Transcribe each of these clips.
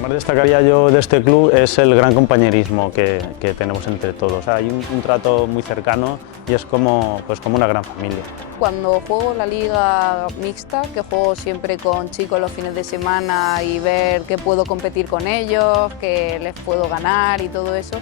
Lo que más destacaría yo de este club es el gran compañerismo que tenemos entre todos. Hay un trato muy cercano y es como una gran familia. Cuando juego la liga mixta, que juego siempre con chicos los fines de semana y ver que puedo competir con ellos, que les puedo ganar y todo eso,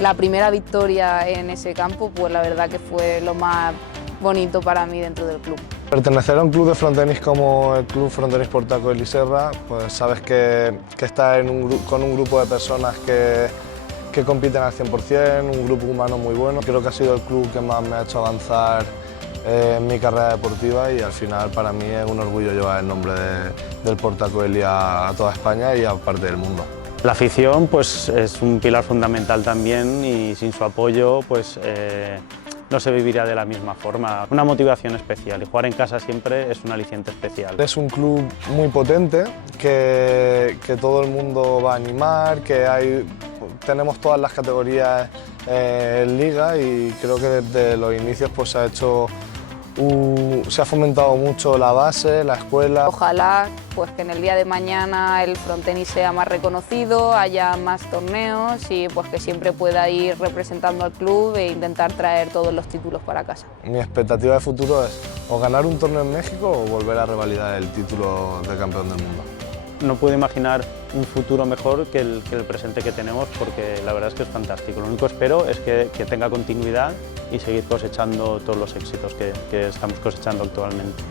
la primera victoria en ese campo, pues la verdad que fue lo más bonito para mí dentro del club. Pertenecer a un club de frontenis como el Club Frontenis Portaco de Liserra, pues sabes que estás con un grupo de personas que compiten al 100%, un grupo humano muy bueno. Creo que ha sido el club que más me ha hecho avanzar en mi carrera deportiva y al final para mí es un orgullo llevar el nombre del Portacoeli a toda España y a parte del mundo. La afición pues, es un pilar fundamental también y sin su apoyo pues, no se viviría de la misma forma. Una motivación especial y jugar en casa siempre es un aliciente especial. Es un club muy potente que todo el mundo va a animar, tenemos todas las categorías en liga y creo que desde los inicios pues, se ha fomentado mucho la base, la escuela. Ojalá pues, que en el día de mañana el frontenis sea más reconocido, haya más torneos y pues, que siempre pueda ir representando al club e intentar traer todos los títulos para casa. Mi expectativa de futuro es o ganar un torneo en México o volver a revalidar el título de campeón del mundo. No puedo imaginar un futuro mejor que el presente que tenemos porque la verdad es que es fantástico. Lo único que espero es que tenga continuidad y seguir cosechando todos los éxitos que estamos cosechando actualmente.